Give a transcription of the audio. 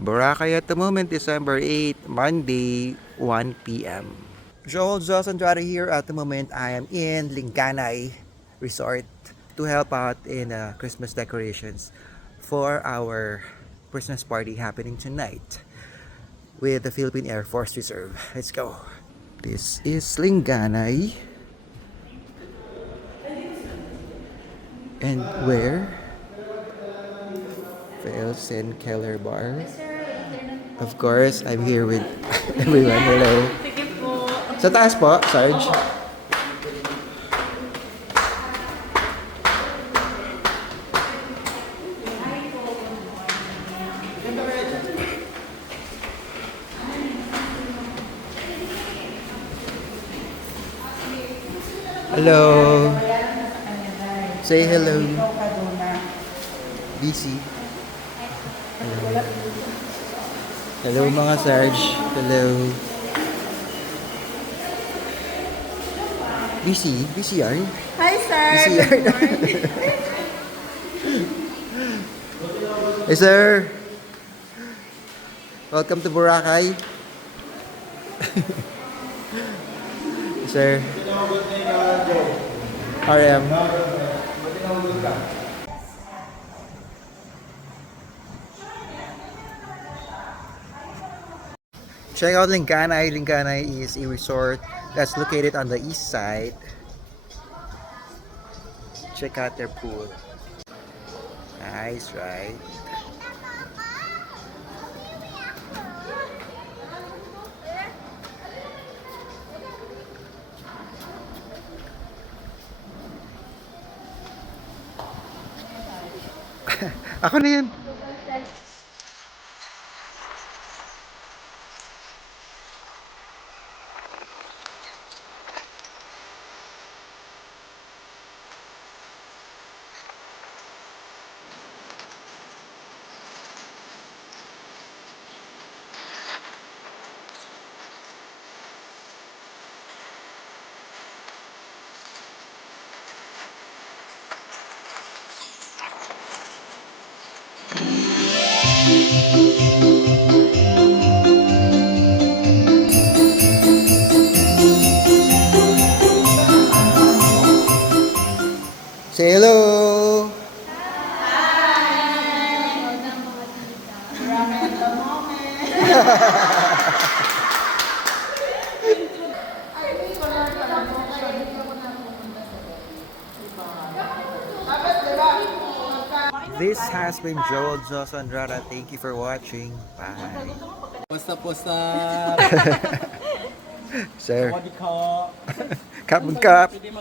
Boracay at the moment, December 8, Monday, 1 p.m. Joel Jos Andrade here. At the moment, I am in Linganay Resort to help out in Christmas decorations for our Christmas party happening tonight with the Philippine Air Force Reserve. Let's go. This is Linganay. And where? Fails and Keller Bar. Of course, I'm here with everyone. Hello. Sige po. Sa taas po, Sarge. Hello. Say hello. BC. Hello. Hello mga Sarge. Hello. BC? BCR? Hi, sir. BCR. Good morning. Hey sir. Welcome to Boracay. Sir. RM. Check out Linganay. Linganay is a resort that's located on the east side. Check out their pool. Nice, right? Ako na yun. Say hello. This has been Joel Jos Andrade. Thank you for watching. Bye. Posta posta. Sir. Sawadee ka. Cup and cup.